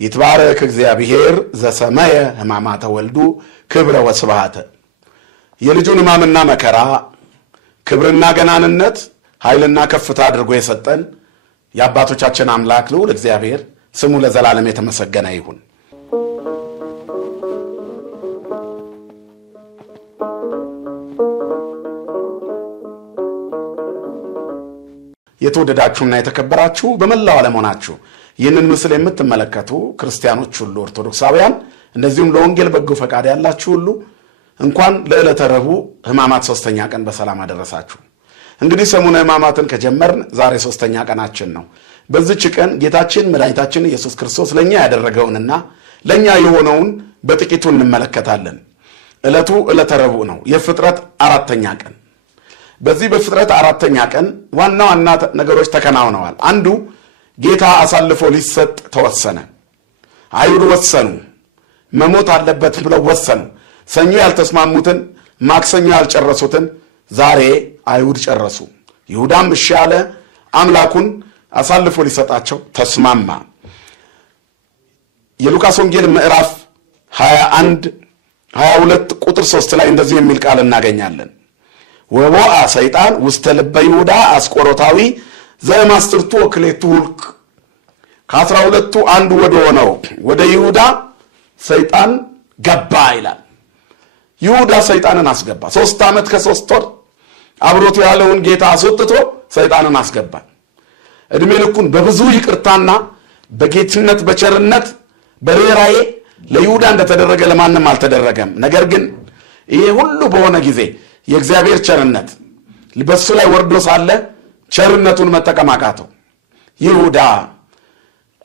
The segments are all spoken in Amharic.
ይትባረክ እግዚአብሔር ዘሰማየ ሕማማተ ወልዱ ክብረ ወስብሐተ የልጁን ሕማምና መከራ ክብርና ገናንነት ኃይልና ከፍታ አድርጎ የሰጠን የአባቶቻችን አምላክ ልዑል እግዚአብሔር ስሙ ለዘላለም የተመሰገነ ይሁን። የተወደዳችሁና የተከበራችሁ በመላው ዓለም ሆናችሁ ይህንን ምስል የምትመለከቱ ክርስቲያኖች ሁሉ ኦርቶዶክሳውያን እንደዚሁም ለወንጌል በጎ ፈቃድ ያላችሁ ሁሉ እንኳን ለዕለተ ረቡዕ ሕማማት 3ኛ ቀን በሰላም አደረሳችሁ። እንግዲህ ሰሙነ ሕማማትን ከጀመርን ዛሬ 3ኛ ቀናችን ነው። በዚህች ቀን ጌታችን መድኃኒታችን ኢየሱስ ክርስቶስ ለኛ ያደረገውንና ለኛ የሆነውን በጥቂቱ እንመለከታለን። ዕለቱ ዕለተ ረቡዕ ነው፣ የፍጥረት 4ኛ ቀን። በዚህ በፍጥረት 4ኛ ቀን ዋና ዋና ነገሮች ተከናውነዋል። አንዱ ጌታ አሳልፎ ሊሰጥ ተወሰነ። አይሁድ ወሰኑ፣ መሞት አለበት ብለው ወሰኑ። ሰኞ ያልተስማሙትን ማክሰኞ ያልጨረሱትን ዛሬ አይሁድ ጨረሱ። ይሁዳም እሺ አለ፣ አምላኩን አሳልፎ ሊሰጣቸው ተስማማ። የሉቃስ ወንጌል ምዕራፍ 22 ቁጥር 3 ላይ እንደዚህ የሚል ቃል እናገኛለን። ወቦአ ሰይጣን ውስተ ልበ ይሁዳ አስቆሮታዊ ዘማስተርቱ ወክሌቱ ሁልቅ ከ12ቱ አንዱ ወደ ሆነው ወደ ይሁዳ ሰይጣን ገባ ይላል። ይሁዳ ሰይጣንን አስገባ። 3 ዓመት ከ3 ወር አብሮት ያለውን ጌታ አስወጥቶ ሰይጣንን አስገባ። እድሜ ልኩን በብዙ ይቅርታና በጌትነት በቸርነት በርኅራኄ ለይሁዳ እንደተደረገ ለማንም አልተደረገም። ነገር ግን ይሄ ሁሉ በሆነ ጊዜ የእግዚአብሔር ቸርነት በሱ ላይ ወርዶ ሳለ ቸርነቱን መጠቀም አቃተው። ይሁዳ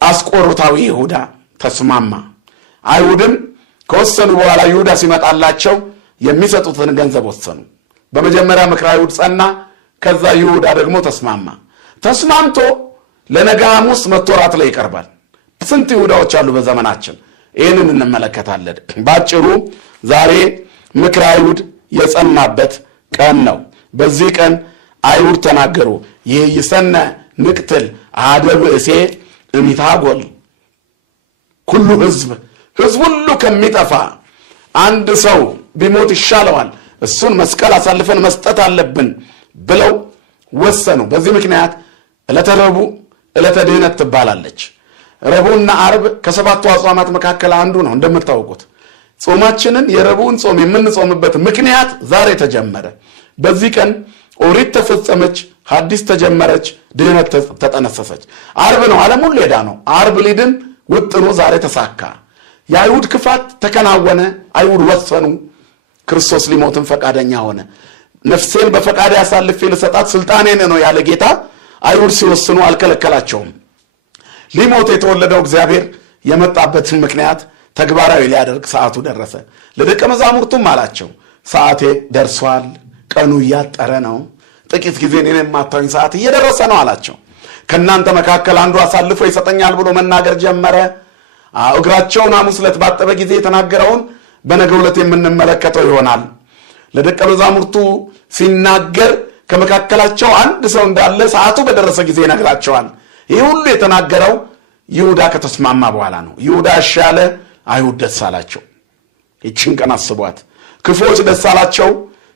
አስቆሮታዊ ይሁዳ ተስማማ። አይሁድም ከወሰኑ በኋላ ይሁዳ ሲመጣላቸው የሚሰጡትን ገንዘብ ወሰኑ። በመጀመሪያ ምክረ አይሁድ ጸና። ከዛ ይሁዳ ደግሞ ተስማማ። ተስማምቶ ለነገ ሐሙስ መቶራት ላይ ይቀርባል። ስንት ይሁዳዎች አሉ በዘመናችን? ይህንን እንመለከታለን። ባጭሩ ዛሬ ምክረ አይሁድ የጸናበት ቀን ነው። በዚህ ቀን አይሁድ ተናገሩ፣ ይህ ይሰነ ንቅትል አደብ እሴ እሚታጎል ሁሉ ህዝብ ሁሉ ከሚጠፋ አንድ ሰው ቢሞት ይሻለዋል፣ እሱን መስቀል አሳልፈን መስጠት አለብን ብለው ወሰኑ። በዚህ ምክንያት ዕለተ ረቡዕ ዕለተ ድኅነት ትባላለች። ረቡዕና ዓርብ ከሰባቱ አጽዋማት መካከል አንዱ ነው። እንደምታውቁት ጾማችንን የረቡዕን ጾም የምንጾምበት ምክንያት ዛሬ ተጀመረ። በዚህ ቀን ኦሪት ተፈጸመች፣ ሐዲስ ተጀመረች፣ ድኅነት ተጠነሰሰች። ዓርብ ነው ዓለም ሁሉ ሄዳ ነው። ዓርብ ሊድን ውጥኑ ዛሬ ተሳካ። የአይሁድ ክፋት ተከናወነ። አይሁድ ወሰኑ። ክርስቶስ ሊሞትን ፈቃደኛ ሆነ። ነፍሴን በፈቃድ አሳልፌ ልሰጣት ስልጣኔን ነው ያለ ጌታ አይሁድ ሲወስኑ አልከለከላቸውም። ሊሞት የተወለደው እግዚአብሔር የመጣበትን ምክንያት ተግባራዊ ሊያደርግ ሰዓቱ ደረሰ። ለደቀ መዛሙርቱም አላቸው፣ ሰዓቴ ደርሷል፣ ቀኑ እያጠረ ነው፣ ጥቂት ጊዜ እኔን የማታዩኝ ሰዓት እየደረሰ ነው አላቸው። ከእናንተ መካከል አንዱ አሳልፎ ይሰጠኛል ብሎ መናገር ጀመረ። እግራቸውን ሐሙስ ዕለት ባጠበ ጊዜ የተናገረውን በነገው ዕለት የምንመለከተው ይሆናል። ለደቀ መዛሙርቱ ሲናገር ከመካከላቸው አንድ ሰው እንዳለ ሰዓቱ በደረሰ ጊዜ ይነግራቸዋል። ይህ ሁሉ የተናገረው ይሁዳ ከተስማማ በኋላ ነው። ይሁዳ እሺ አለ፣ አይሁድ ደስ አላቸው። ይህችን ቀን አስቧት። ክፉዎች ደስ አላቸው።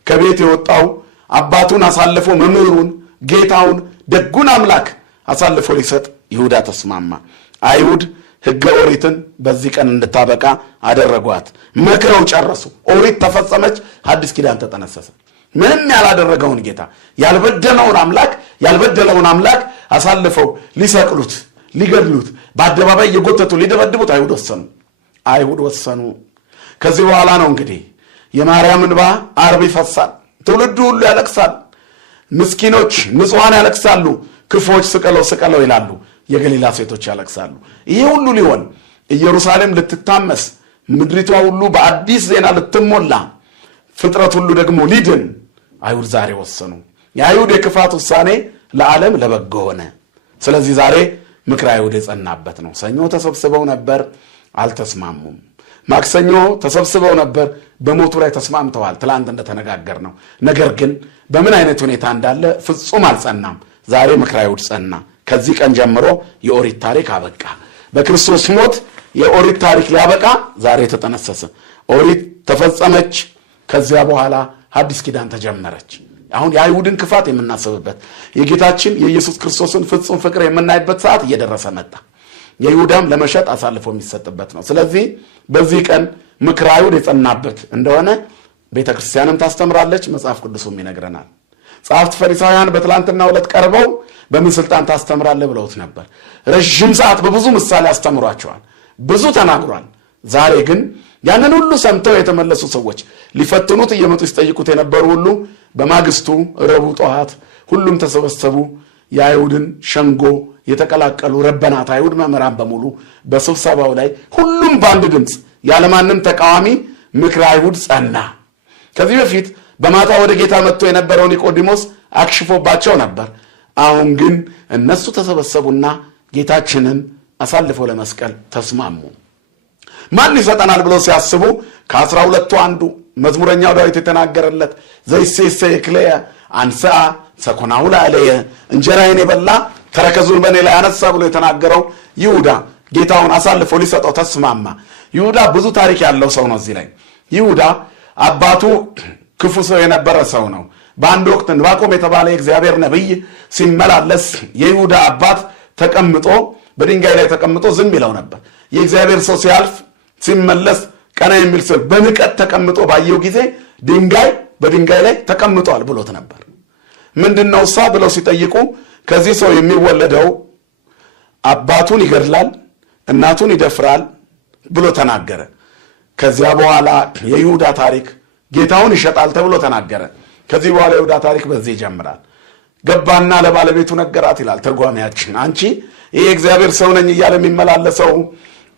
ከቤት የወጣው አባቱን አሳልፎ መምህሩን ጌታውን ደጉን አምላክ አሳልፎ ሊሰጥ ይሁዳ ተስማማ። አይሁድ ሕገ ኦሪትን በዚህ ቀን እንድታበቃ አደረጓት። መክረው ጨረሱ። ኦሪት ተፈጸመች፣ ሐዲስ ኪዳን ተጠነሰሰ። ምንም ያላደረገውን ጌታ ያልበደለውን አምላክ አሳልፈው ሊሰቅሉት ሊገድሉት በአደባባይ የጎተቱ ሊደበድቡት አይሁድ ወሰኑ። ከዚህ በኋላ ነው እንግዲህ የማርያም እንባ ዓርብ ይፈሳል። ትውልዱ ሁሉ ያለቅሳል። ምስኪኖች ንጹሐን ያለቅሳሉ። ክፉዎች ስቀለው ይላሉ። የገሊላ ሴቶች ያለቅሳሉ። ይሄ ሁሉ ሊሆን ኢየሩሳሌም ልትታመስ፣ ምድሪቷ ሁሉ በአዲስ ዜና ልትሞላ፣ ፍጥረት ሁሉ ደግሞ ሊድን አይሁድ ዛሬ ወሰኑ። የአይሁድ የክፋት ውሳኔ ለዓለም ለበጎ ሆነ። ስለዚህ ዛሬ ምክረ አይሁድ የጸናበት ነው። ሰኞ ተሰብስበው ነበር፣ አልተስማሙም። ማክሰኞ ተሰብስበው ነበር፣ በሞቱ ላይ ተስማምተዋል። ትላንት እንደተነጋገር ነው። ነገር ግን በምን አይነት ሁኔታ እንዳለ ፍጹም አልጸናም። ዛሬ ምክረ አይሁድ ጸና። ከዚህ ቀን ጀምሮ የኦሪት ታሪክ አበቃ። በክርስቶስ ሞት የኦሪት ታሪክ ሊያበቃ ዛሬ ተጠነሰሰ። ኦሪት ተፈጸመች። ከዚያ በኋላ አዲስ ኪዳን ተጀመረች። አሁን የአይሁድን ክፋት የምናስብበት የጌታችን የኢየሱስ ክርስቶስን ፍጹም ፍቅር የምናይበት ሰዓት እየደረሰ መጣ። የይሁዳም ለመሸጥ አሳልፎ የሚሰጥበት ነው። ስለዚህ በዚህ ቀን ምክረ አይሁድ የጸናበት እንደሆነ ቤተክርስቲያንም ታስተምራለች፣ መጽሐፍ ቅዱስም ይነግረናል። ጸሐፍት ፈሪሳውያን በትላንትናው ዕለት ቀርበው በምን ስልጣን ታስተምራለህ ብለውት ነበር። ረጅም ሰዓት በብዙ ምሳሌ አስተምሯቸዋል፣ ብዙ ተናግሯል። ዛሬ ግን ያንን ሁሉ ሰምተው የተመለሱ ሰዎች ሊፈትኑት እየመጡ ሲጠይቁት የነበሩ ሁሉ በማግስቱ ረቡዕ ጠዋት ሁሉም ተሰበሰቡ። የአይሁድን ሸንጎ የተቀላቀሉ ረበናት አይሁድ መምህራን በሙሉ በስብሰባው ላይ ሁሉም በአንድ ድምፅ ያለማንም ተቃዋሚ ምክረ አይሁድ ጸና። ከዚህ በፊት በማታ ወደ ጌታ መጥቶ የነበረው ኒቆዲሞስ አክሽፎባቸው ነበር። አሁን ግን እነሱ ተሰበሰቡና ጌታችንን አሳልፈው ለመስቀል ተስማሙ። ማን ይሰጠናል ብለው ሲያስቡ ከ12ቱ አንዱ መዝሙረኛው ዳዊት የተናገረለት ዘይሴሰ የክለየ አንሰአ ሰኮናሁ ለአለየ እንጀራዬን የበላ ተረከዙን በእኔ ላይ አነሳ ብሎ የተናገረው ይሁዳ ጌታውን አሳልፎ ሊሰጠው ተስማማ። ይሁዳ ብዙ ታሪክ ያለው ሰው ነው። እዚህ ላይ ይሁዳ አባቱ ክፉ ሰው የነበረ ሰው ነው። በአንድ ወቅት ዕንባቆም የተባለ የእግዚአብሔር ነብይ ሲመላለስ የይሁዳ አባት ተቀምጦ በድንጋይ ላይ ተቀምጦ ዝም ይለው ነበር። የእግዚአብሔር ሰው ሲያልፍ ሲመለስ ቀና የሚል ሰው በንቀት ተቀምጦ ባየው ጊዜ ድንጋይ በድንጋይ ላይ ተቀምጧል ብሎት ነበር። ምንድነው እሳ ብለው ሲጠይቁ ከዚህ ሰው የሚወለደው አባቱን ይገድላል፣ እናቱን ይደፍራል ብሎ ተናገረ። ከዚያ በኋላ የይሁዳ ታሪክ ጌታውን ይሸጣል ተብሎ ተናገረ። ከዚህ በኋላ የይሁዳ ታሪክ በዚህ ይጀምራል። ገባና ለባለቤቱ ነገራት ይላል ተርጓሚያችን። አንቺ ይሄ እግዚአብሔር ሰው ነኝ እያለ የሚመላለሰው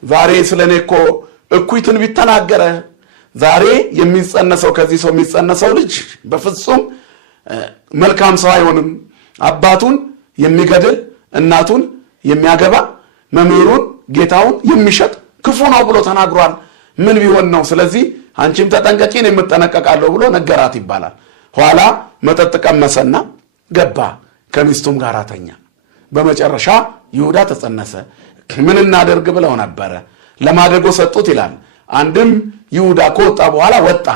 ዛሬ ስለኔ እኮ እኩይ ትንቢት ተናገረ። ዛሬ የሚጸነሰው ከዚህ ሰው የሚጸነሰው ልጅ በፍጹም መልካም ሰው አይሆንም። አባቱን የሚገድል እናቱን የሚያገባ መምህሩን ጌታውን የሚሸጥ ክፉ ነው ብሎ ተናግሯል። ምን ቢሆን ነው? ስለዚህ አንቺም ተጠንቀቂ፣ እኔም እጠነቀቃለሁ ብሎ ነገራት ይባላል። ኋላ መጠጥ ቀመሰና ገባ፣ ከሚስቱም ጋር ተኛ። በመጨረሻ ይሁዳ ተጸነሰ። ምን እናደርግ ብለው ነበረ፣ ለማደጎ ሰጡት ይላል። አንድም ይሁዳ ከወጣ በኋላ ወጣ።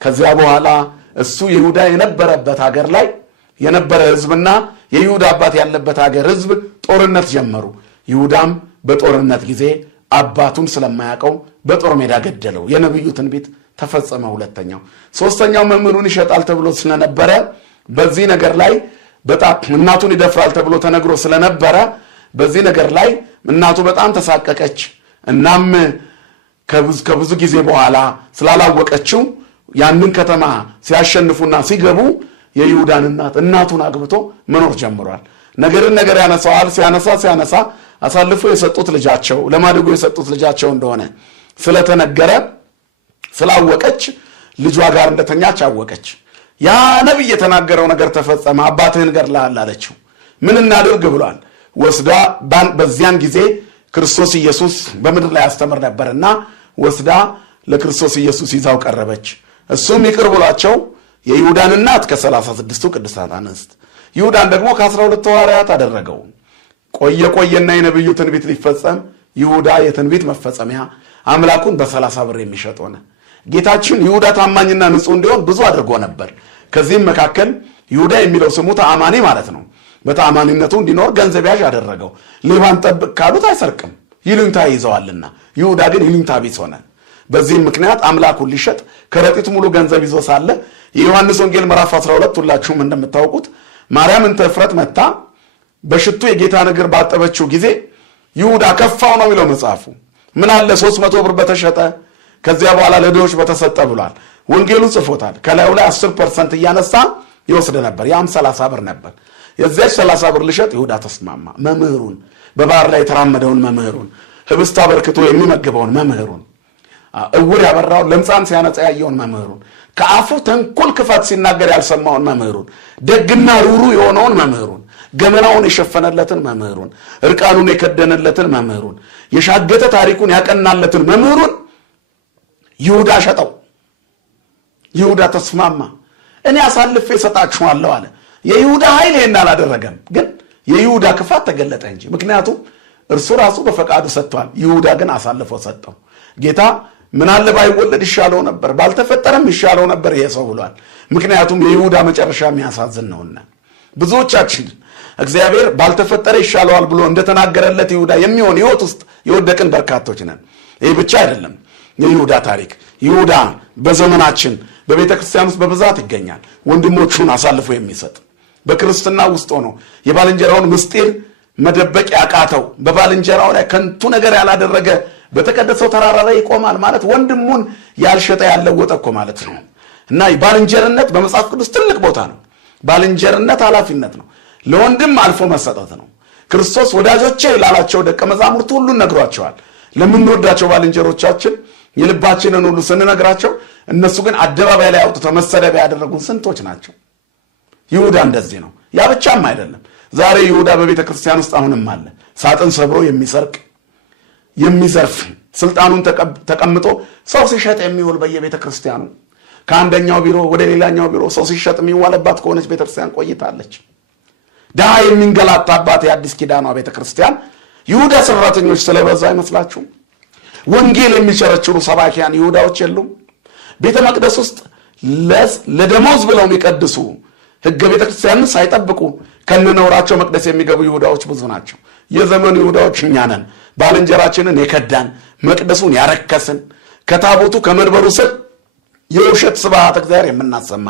ከዚያ በኋላ እሱ ይሁዳ የነበረበት ሀገር ላይ የነበረ ህዝብና የይሁዳ አባት ያለበት ሀገር ህዝብ ጦርነት ጀመሩ። ይሁዳም በጦርነት ጊዜ አባቱን ስለማያውቀው በጦር ሜዳ ገደለው። የነብዩ ትንቢት ተፈጸመ። ሁለተኛው ሶስተኛው መምህሩን ይሸጣል ተብሎ ስለነበረ በዚህ ነገር ላይ በጣም እናቱን ይደፍራል ተብሎ ተነግሮ ስለነበረ በዚህ ነገር ላይ እናቱ በጣም ተሳቀቀች። እናም ከብዙ ጊዜ በኋላ ስላላወቀችው ያንን ከተማ ሲያሸንፉና ሲገቡ የይሁዳን እናቱን አግብቶ መኖር ጀምሯል። ነገር ያነሳዋል። ሲያነሳ አሳልፎ የሰጡት ልጃቸው ለማደጎ የሰጡት ልጃቸው እንደሆነ ስለተነገረ ስላወቀች ልጇ ጋር እንደተኛች አወቀች። ያ ነብይ የተናገረው ነገር ተፈጸመ። አባትህን ገድለሃል አለችው። ምን እናድርግ ብሏል። ወስዳ በዚያን ጊዜ ክርስቶስ ኢየሱስ በምድር ላይ ያስተምር ነበርና ወስዳ ለክርስቶስ ኢየሱስ ይዛው ቀረበች። እሱም ይቅር ብሏቸው የይሁዳን እናት ከ36ቱ ቅዱሳን አንስት ይሁዳን ደግሞ ከ12 ሐዋርያት አደረገው። ቆየና የነብዩ ትንቢት ሊፈጸም ይሁዳ የትንቢት መፈጸሚያ አምላኩን በ30 ብር የሚሸጥ ሆነ። ጌታችን ይሁዳ ታማኝና ንጹህ እንዲሆን ብዙ አድርጎ ነበር። ከዚህም መካከል ይሁዳ የሚለው ስሙ ተአማኒ ማለት ነው። በተአማኒነቱ እንዲኖር ገንዘብ ያዥ አደረገው። ሌባን ጠብቅ ካሉት አይሰርቅም፣ ይሉኝታ ይዘዋልና። ይሁዳ ግን ይሉኝታ ቢስ ሆነ። በዚህም ምክንያት አምላኩን ሊሸጥ ከረጢት ሙሉ ገንዘብ ይዞ ሳለ የዮሐንስ ወንጌል ምዕራፍ 12 ሁላችሁም እንደምታውቁት ማርያም እንተ እፍረት መጣ በሽቱ የጌታን እግር ባጠበችው ጊዜ ይሁዳ ከፋው ነው የሚለው መጽሐፉ። ምን አለ 300 ብር በተሸጠ ከዚያ በኋላ ለድሆች በተሰጠ ብሏል። ወንጌሉን ጽፎታል። ከላዩ ላይ 10% እያነሳ ይወስድ ነበር። ያም 30 ብር ነበር። የዚያች 30 ብር ልሸጥ ይሁዳ ተስማማ። መምህሩን በባህር ላይ የተራመደውን መምህሩን ህብስት አበርክቶ የሚመግበውን መምህሩን እውር ያበራውን ለምጻም ሲያነጻ ያየውን መምህሩን ከአፉ ተንኮል ክፋት ሲናገር ያልሰማውን መምህሩን ደግና ሩሩ የሆነውን መምህሩን ገመናውን የሸፈነለትን መምህሩን እርቃኑን የከደነለትን መምህሩን የሻገተ ታሪኩን ያቀናለትን መምህሩን ይሁዳ ሸጠው። ይሁዳ ተስማማ። እኔ አሳልፌ እሰጣችኋለሁ አለ። የይሁዳ ኃይል ይሄን አላደረገም፣ ግን የይሁዳ ክፋት ተገለጠ እንጂ። ምክንያቱም እርሱ ራሱ በፈቃዱ ሰጥቷል። ይሁዳ ግን አሳልፎ ሰጠው። ጌታ ምን አለ ባይወለድ ይሻለው ነበር፣ ባልተፈጠረም ይሻለው ነበር ይሄ ሰው ብሏል። ምክንያቱም የይሁዳ መጨረሻ የሚያሳዝን ነውና። ብዙዎቻችን እግዚአብሔር ባልተፈጠረ ይሻለዋል ብሎ እንደተናገረለት ይሁዳ የሚሆን ህይወት ውስጥ የወደቅን በርካቶች ነን። ይህ ብቻ አይደለም የይሁዳ ታሪክ። ይሁዳ በዘመናችን በቤተ ክርስቲያን ውስጥ በብዛት ይገኛል። ወንድሞቹን አሳልፎ የሚሰጥ በክርስትና ውስጥ ሆኖ የባልንጀራውን ምስጢር መደበቅ ያቃተው፣ በባልንጀራው ላይ ከንቱ ነገር ያላደረገ በተቀደሰው ተራራ ላይ ይቆማል ማለት ወንድሙን ያልሸጠ ያለወጠ እኮ ማለት ነው። እና ባልንጀርነት በመጽሐፍ ቅዱስ ትልቅ ቦታ ነው። ባልንጀርነት ኃላፊነት ነው። ለወንድም አልፎ መሰጠት ነው። ክርስቶስ ወዳጆቼ ላላቸው ደቀ መዛሙርቱ ሁሉ ነግሯቸዋል። ለምንወዳቸው ባልንጀሮቻችን የልባችንን ሁሉ ስንነግራቸው እነሱ ግን አደባባይ ላይ አውጥተው መሰደቢያ ያደረጉን ስንቶች ናቸው። ይሁዳ እንደዚህ ነው። ያ ብቻም አይደለም። ዛሬ ይሁዳ በቤተ ክርስቲያን ውስጥ አሁንም አለ። ሳጥን ሰብሮ የሚሰርቅ የሚዘርፍ፣ ስልጣኑን ተቀምጦ ሰው ሲሸጥ የሚውል በየቤተ ክርስቲያኑ ከአንደኛው ቢሮ ወደ ሌላኛው ቢሮ ሰው ሲሸጥ የሚዋለባት ከሆነች ቤተ ክርስቲያን ቆይታለች። ዳ የሚንገላታባት የአዲስ ኪዳኗ ቤተ ክርስቲያን ይሁዳ ሰራተኞች ስለበዛ አይመስላችሁም? ወንጌል የሚቸረችሩ ሰባኪያን ይሁዳዎች የሉም? ቤተ መቅደስ ውስጥ ለደሞዝ ብለው የሚቀድሱ ሕገ ቤተ ክርስቲያንን ሳይጠብቁ ከነነውራቸው መቅደስ የሚገቡ ይሁዳዎች ብዙ ናቸው። የዘመኑ ይሁዳዎች እኛ ነን። ባልንጀራችንን የከዳን፣ መቅደሱን ያረከስን፣ ከታቦቱ ከመንበሩ ስር የውሸት ስብሐተ እግዚአብሔር የምናሰማ፣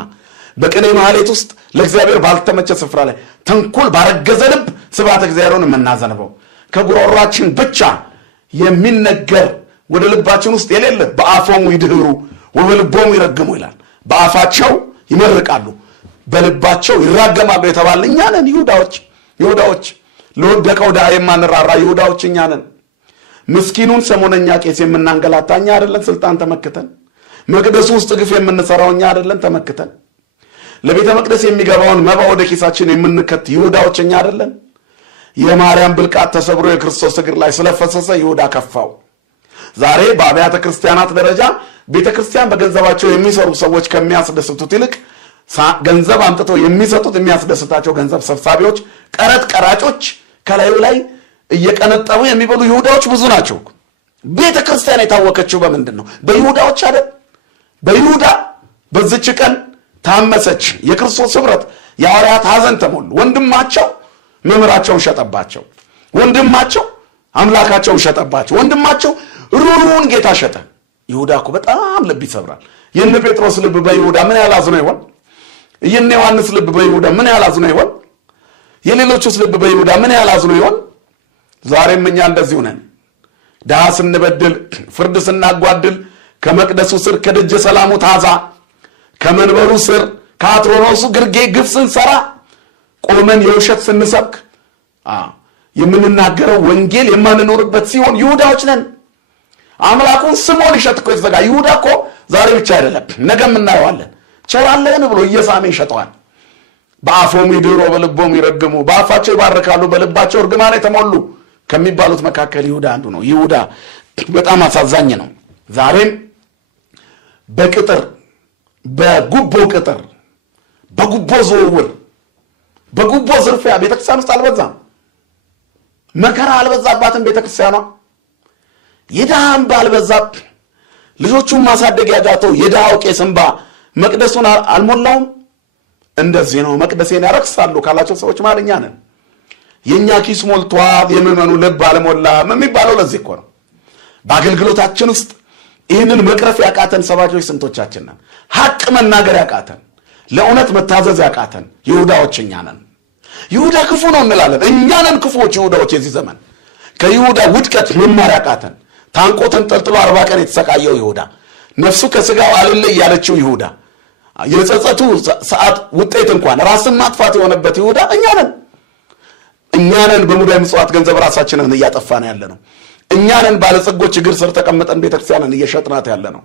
በቅኔ ማህሌት ውስጥ ለእግዚአብሔር ባልተመቸ ስፍራ ላይ ተንኮል ባረገዘ ልብ ስብሐተ እግዚአብሔርን የምናዘንበው፣ ከጉሮሯችን ብቻ የሚነገር ወደ ልባችን ውስጥ የሌለ በአፎሙ ይድህሩ ወበልቦሙ ይረግሙ ይላል። በአፋቸው ይመርቃሉ በልባቸው ይራገማሉ የተባለ እኛ ነን። ይሁዳዎች ለወደቀው ድሃ የማንራራ ይሁዳዎች እኛ ነን። ምስኪኑን ሰሞነኛ ቄስ የምናንገላታ እኛ አይደለን ስልጣን ተመክተን? መቅደሱ ውስጥ ግፍ የምንሰራው እኛ አይደለን ተመክተን? ለቤተ መቅደስ የሚገባውን መባ ወደ ኪሳችን የምንከት ይሁዳዎች እኛ አይደለን? የማርያም ብልቃት ተሰብሮ የክርስቶስ እግር ላይ ስለፈሰሰ ይሁዳ ከፋው። ዛሬ በአብያተ ክርስቲያናት ደረጃ ቤተ ክርስቲያን በገንዘባቸው የሚሰሩ ሰዎች ከሚያስደስቱት ይልቅ ገንዘብ አምጥተው የሚሰጡት የሚያስደስታቸው ገንዘብ ሰብሳቢዎች፣ ቀረጥ ቀራጮች፣ ከላዩ ላይ እየቀነጠቡ የሚበሉ ይሁዳዎች ብዙ ናቸው። ቤተ ክርስቲያን የታወቀችው በምንድን ነው? በይሁዳዎች አይደል? በይሁዳ በዚች ቀን ታመሰች። የክርስቶስ ህብረት የሐዋርያት ሐዘን ተሞሉ። ወንድማቸው መምህራቸውን ሸጠባቸው። ወንድማቸው አምላካቸውን ሸጠባቸው። ወንድማቸው ሩሩን ጌታ ሸጠ። ይሁዳ እኮ በጣም ልብ ይሰብራል። የነ ጴጥሮስ ልብ በይሁዳ ምን ያህል አዝኖ ይሆን? የነ ዮሐንስ ልብ በይሁዳ ምን ያህል አዝኖ ይሆን? የሌሎቹስ ልብ በይሁዳ ምን ያህል አዝኖ ይሆን? ዛሬም እኛ እንደዚሁ ነን። ድሃ ስንበድል፣ ፍርድ ስናጓድል፣ ከመቅደሱ ስር ከደጀ ሰላሙ ታዛ ከመንበሩ ስር ከአትሮኖሱ ግርጌ ግፍ ስንሰራ ቆመን የውሸት ስንሰብክ የምንናገረው ወንጌል የማንኖርበት ሲሆን ይሁዳዎች ነን። አምላኩን ስሞን ይሸጥ እኮ የተዘጋ ይሁዳ እኮ ዛሬ ብቻ አይደለም ነገም እናየዋለን። ቸራለህን ብሎ እየሳመ ይሸጠዋል። በአፎሙ ይድህሩ በልቦሙ ይረግሙ፣ በአፋቸው ይባርካሉ በልባቸው እርግማን የተሞሉ ከሚባሉት መካከል ይሁዳ አንዱ ነው። ይሁዳ በጣም አሳዛኝ ነው። ዛሬም በቅጥር በጉቦ ቅጥር፣ በጉቦ ዝውውር፣ በጉቦ ዝርፊያ ቤተክርስቲያን ውስጥ አልበዛም? መከራ አልበዛባትም ቤተክርስቲያኗ? የድሃ እንባ አልበዛም? ልጆቹን ማሳደግ ያቃተው የድሃው ቄስ እንባ መቅደሱን አልሞላውም? እንደዚህ ነው መቅደሴን ያረክሳሉ ካላቸው ሰዎች መሃል እኛ ነን። የኛ ኪስ ሞልቷል የምዕመኑ ልብ አልሞላም የሚባለው ለዚህ እኮ ነው። በአገልግሎታችን ውስጥ ይህንን መቅረፍ ያቃተን ሰባኪዎች ስንቶቻችን ነን? ሐቅ መናገር ያቃተን፣ ለእውነት መታዘዝ ያቃተን ይሁዳዎች እኛ ነን። ይሁዳ ክፉ ነው እንላለን። እኛ ነን ክፉዎች ይሁዳዎች። የዚህ ዘመን ከይሁዳ ውድቀት መማር ያቃተን፣ ታንቆ ተንጠልጥሎ 40 ቀን የተሰቃየው ይሁዳ፣ ነፍሱ ከስጋው አልለይ ያለችው ይሁዳ፣ የጸጸቱ ሰዓት ውጤት እንኳን ራስን ማጥፋት የሆነበት ይሁዳ እኛ ነን። እኛ ነን በሙዳይ ምጽዋት ገንዘብ ራሳችንን እያጠፋን ያለ ነው። እኛ ነን ባለጸጎች እግር ስር ተቀምጠን ቤተክርስቲያንን እየሸጥናት ያለ ነው።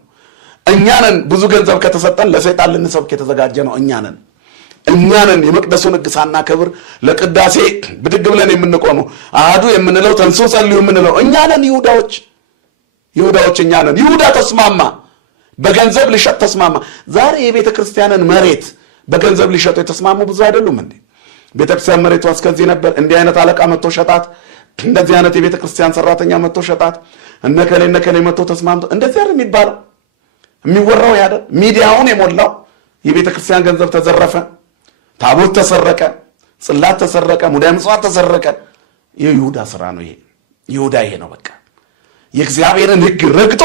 እኛ ነን ብዙ ገንዘብ ከተሰጠን ለሰይጣን ልንሰብክ የተዘጋጀ ነው። እኛ ነን የመቅደሱን ሕግ ሳናከብር ለቅዳሴ ብድግ ብለን የምንቆመው አሃዱ የምንለው ተንሱ ጸልዩ የምንለው እኛ ነን። ይሁዳዎች እኛ ነን። ይሁዳ ተስማማ፣ በገንዘብ ሊሸጥ ተስማማ። ዛሬ የቤተ ክርስቲያንን መሬት በገንዘብ ሊሸጡ የተስማሙ ብዙ አይደሉም እንዴ? ቤተክርስቲያን መሬቷ እስከዚህ ነበር። እንዲህ አይነት አለቃ መጥቶ ሸጣት። እንደዚህ አይነት የቤተ ክርስቲያን ሰራተኛ መጥቶ ሸጣት እነከሌ መጥቶ ተስማምቶ እንደዚህ አይደል የሚባለው የሚወራው ያደ ሚዲያውን የሞላው የቤተ ክርስቲያን ገንዘብ ተዘረፈ ታቦት ተሰረቀ ጽላት ተሰረቀ ሙዳይ ምጽዋት ተሰረቀ የይሁዳ ስራ ነው ይሁዳ ይሄ ነው በቃ የእግዚአብሔርን ሕግ ረግጦ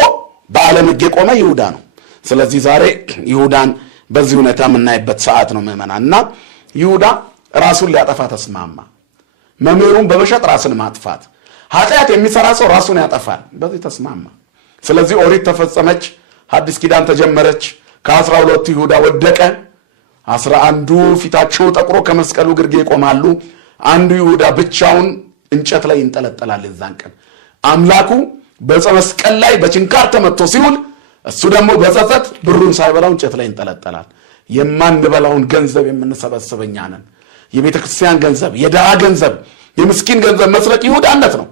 በዓለም ሕግ የቆመ ይሁዳ ነው ስለዚህ ዛሬ ይሁዳን በዚህ ሁኔታ የምናይበት ሰዓት ነው ምእመናንና ይሁዳ ራሱን ሊያጠፋ ተስማማ መምህሩን በመሸጥ ራስን ማጥፋት ኃጢአት የሚሰራ ሰው ራሱን ያጠፋል በዚህ ተስማማ ስለዚህ ኦሪት ተፈጸመች ሐዲስ ኪዳን ተጀመረች ከ12 ይሁዳ ወደቀ 11ዱ ፊታቸው ጠቁሮ ከመስቀሉ ግርጌ ይቆማሉ አንዱ ይሁዳ ብቻውን እንጨት ላይ ይንጠለጠላል እዛን ቀን አምላኩ በመስቀል ላይ በችንካር ተመቶ ሲውል እሱ ደግሞ በጸጸት ብሩን ሳይበላው እንጨት ላይ ይንጠለጠላል የማንበላውን ገንዘብ የምንሰበስበኛ ነን የቤተ ክርስቲያን ገንዘብ የደሃ ገንዘብ የምስኪን ገንዘብ መስረቅ ይሁዳነት ነው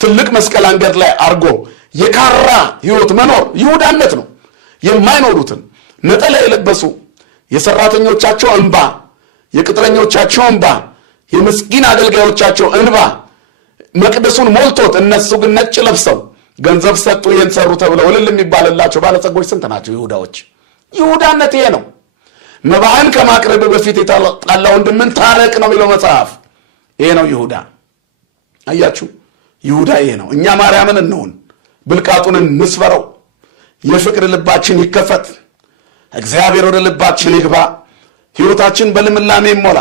ትልቅ መስቀል አንገት ላይ አርጎ የካራ ህይወት መኖር ይሁዳነት ነው የማይኖሩትን ነጠላ የለበሱ የሰራተኞቻቸው እንባ የቅጥረኞቻቸው እንባ የምስኪን አገልጋዮቻቸው እንባ መቅደሱን ሞልቶት እነሱ ግን ነጭ ለብሰው ገንዘብ ሰጡ የንሰሩ ተብለው እልል የሚባልላቸው ባለጸጎች ስንት ናቸው ይሁዳዎች ይሁዳነት ይሄ ነው መባህን ከማቅረብ በፊት የታላላ ወንድምን ታረቅ ነው የሚለው መጽሐፍ ይሄ ነው ይሁዳ አያችሁ ይሁዳ ይሄ ነው እኛ ማርያምን እንሆን ብልቃጡን እንስፈረው የፍቅር ልባችን ይከፈት እግዚአብሔር ወደ ልባችን ይግባ ህይወታችን በልምላሜ ይሞላ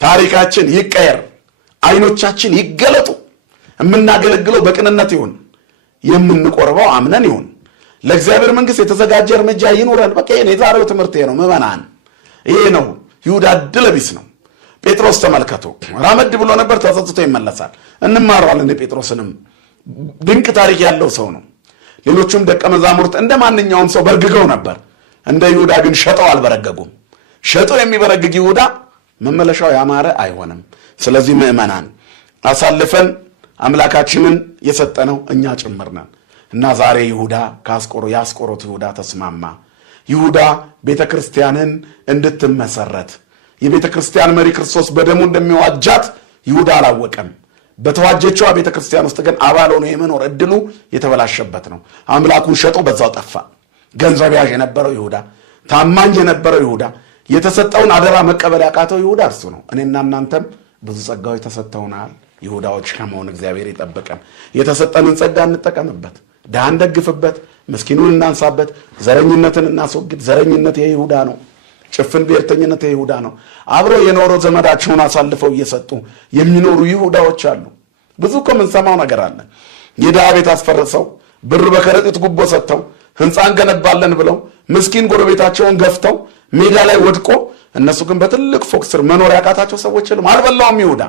ታሪካችን ይቀየር አይኖቻችን ይገለጡ የምናገለግለው በቅንነት ይሁን የምንቆርበው አምነን ይሁን ለእግዚአብሔር መንግስት የተዘጋጀ እርምጃ ይኖረን በቃ ይሄ የዛሬው ትምህርት ነው ምእመናን ይሄ ነው ይሁዳ ድለቢስ ነው ጴጥሮስ ተመልከቱ ራመድ ብሎ ነበር ተጸጽቶ ይመለሳል እንማራለን ጴጥሮስንም ድንቅ ታሪክ ያለው ሰው ነው ሌሎችም ደቀ መዛሙርት እንደማንኛውም ሰው በርግገው ነበር እንደ ይሁዳ ግን ሸጠው አልበረገጉም ሸጠው የሚበረግግ ይሁዳ መመለሻው ያማረ አይሆንም ስለዚህ ምእመናን አሳልፈን አምላካችንን የሰጠነው እኛ ጭምርነን እና ዛሬ ይሁዳ ያስቆሮት ይሁዳ ተስማማ ይሁዳ ቤተክርስቲያንን እንድትመሰረት የቤተክርስቲያን መሪ ክርስቶስ በደሙ እንደሚዋጃት ይሁዳ አላወቀም በተዋጀችው ቤተክርስቲያን ውስጥ ግን አባል ሆኖ የመኖር እድሉ የተበላሸበት ነው አምላኩን ሸጦ በዛው ጠፋ ገንዘብ ያዥ የነበረው ይሁዳ ታማኝ የነበረው ይሁዳ የተሰጠውን አደራ መቀበል ያቃተው ይሁዳ እርሱ ነው እኔና እናንተም ብዙ ጸጋዎች ተሰጥተውናል ይሁዳዎች ከመሆን እግዚአብሔር ይጠብቀን የተሰጠንን ጸጋ እንጠቀምበት ዳን ደግፍበት ምስኪኑን እናንሳበት ዘረኝነትን እናስወግድ ዘረኝነት የይሁዳ ነው ጭፍን ብሔርተኝነት የይሁዳ ነው አብሮ የኖሮ ዘመዳቸውን አሳልፈው እየሰጡ የሚኖሩ ይሁዳዎች አሉ ብዙ ከመንሰማው ነገር አለ የደሃ ቤት አስፈርሰው ብር በከረጢት ጉቦ ሰጥተው ህንጻን ገነባለን ብለው ምስኪን ጎረቤታቸውን ገፍተው ሜዳ ላይ ወድቆ እነሱ ግን በትልቅ ፎቅ ስር መኖር ያቃታቸው ሰዎች ሁሉ አልበላውም ይሁዳ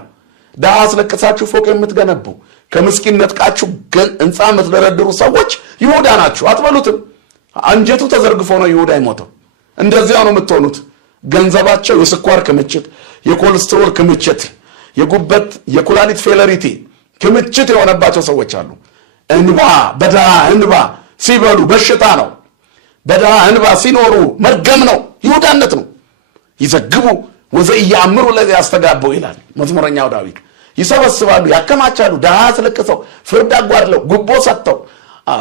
ደሃ አስለቅሳችሁ ፎቅ የምትገነቡ ከምስኪን ነጥቃችሁ ህንጻ የምትደረድሩ ሰዎች ይሁዳ ናችሁ አትበሉትም አንጀቱ ተዘርግፎ ነው ይሁዳ ይሞተው እንደዚያው ነው የምትሆኑት ገንዘባቸው የስኳር ክምችት የኮሌስትሮል ክምችት የጉበት የኩላሊት ፌለሪቲ ክምችት የሆነባቸው ሰዎች አሉ እንባ በደሃ እንባ ሲበሉ በሽታ ነው በደሃ እንባ ሲኖሩ መርገም ነው ይሁዳነት ነው ይዘግቡ ወዘያምሩ ለዚህ ያስተጋበው ይላል መዝሙረኛው ዳዊት ይሰበስባሉ ያከማቻሉ ደሃ አስለቅሰው ፍርድ አጓድለው ጉቦ ሰጥተው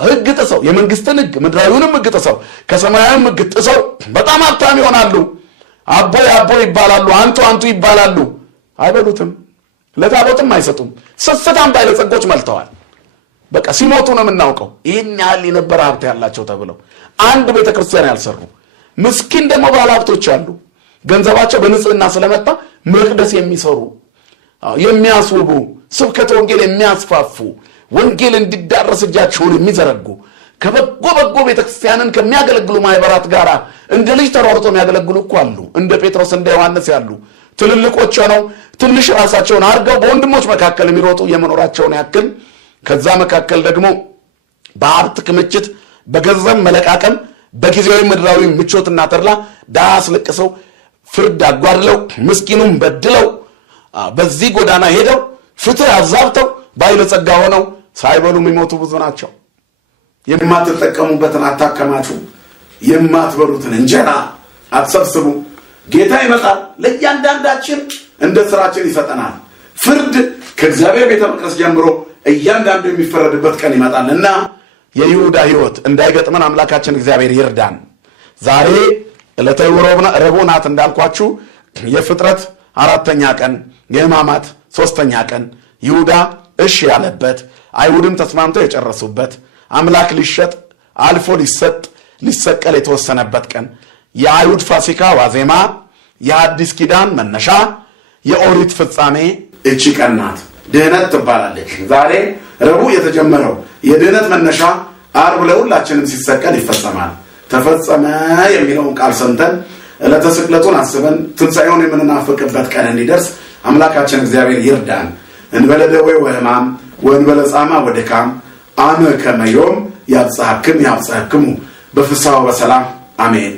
ህግ ጥሰው የመንግስትን ህግ ምድራዊውንም ህግ ጥሰው ከሰማያዊም ህግ ጥሰው በጣም ሀብታም ይሆናሉ አቦይ ይባላሉ አንቱ ይባላሉ አይበሉትም ለታቦትም አይሰጡም ሰሰታም ባለጸጎች መልተዋል በቃ ሲሞቱ ነው የምናውቀው ይሄን ያህል የነበረ ሀብት ያላቸው ተብለው አንድ ቤተክርስቲያን ያልሰሩ ምስኪን ደግሞ ባለሀብቶች አሉ ገንዘባቸው በንጽህና ስለመጣ መቅደስ የሚሰሩ የሚያስውቡ ስብከተ ወንጌል የሚያስፋፉ ወንጌል እንዲዳረስ እጃቸውን የሚዘረጉ ከበጎ ቤተክርስቲያንን ከሚያገለግሉ ማህበራት ጋራ እንደ ልጅ ተሯርጦ የሚያገለግሉ እኮ አሉ እንደ ጴጥሮስ እንደ ዮሐንስ ያሉ ትልልቆች ነው ትንሽ ራሳቸውን አርገው በወንድሞች መካከል የሚሮጡ የመኖራቸውን ያክል ከዛ መካከል ደግሞ በሀብት ክምችት በገንዘብ መለቃቀም በጊዜያዊ ምድራዊ ምቾትና ተድላ ዳስ ለቅሰው ፍርድ አጓድለው ምስኪኑን በድለው በዚህ ጎዳና ሄደው ፍትህ አዛብተው ባይለጸጋ ሆነው ሳይበሉ የሚሞቱ ብዙ ናቸው የማትጠቀሙበትን አታከማቹ የማትበሉትን እንጀራ አትሰብስቡ ጌታ ይመጣል ለእያንዳንዳችን እንደ ስራችን ይሰጠናል ፍርድ ከእግዚአብሔር ቤተ መቅደስ ጀምሮ እያንዳንዱ የሚፈረድበት ቀን ይመጣልና የይሁዳ ሕይወት እንዳይገጥመን አምላካችን እግዚአብሔር ይርዳን። ዛሬ ዕለተ ረቡዕ ናት እንዳልኳችሁ የፍጥረት 4ኛ ቀን የሕማማት 3ኛ ቀን ይሁዳ እሺ ያለበት አይሁድም ተስማምተው የጨረሱበት አምላክ ሊሸጥ አልፎ ሊሰቀል የተወሰነበት ቀን የአይሁድ ፋሲካ ዋዜማ የአዲስ ኪዳን መነሻ የኦሪት ፍጻሜ እቺ ቀን ናት። ድህነት ትባላለች። ዛሬ ረቡዕ የተጀመረው የድህነት መነሻ ዓርብ ለሁላችንም ሲሰቀል ይፈጸማል። ተፈጸመ የሚለውን ቃል ሰምተን ዕለተ ስቅለቱን አስበን ትንሣኤውን የምንናፍቅበት ቀን እንዲደርስ አምላካችን እግዚአብሔር ይርዳን። እንበለ ደዌ ወሕማም ወእንበለ ጻማ ወድካም አመ ከመ ዮም ያብጽሕክሙ በፍስሐ ወሰላም አሜን።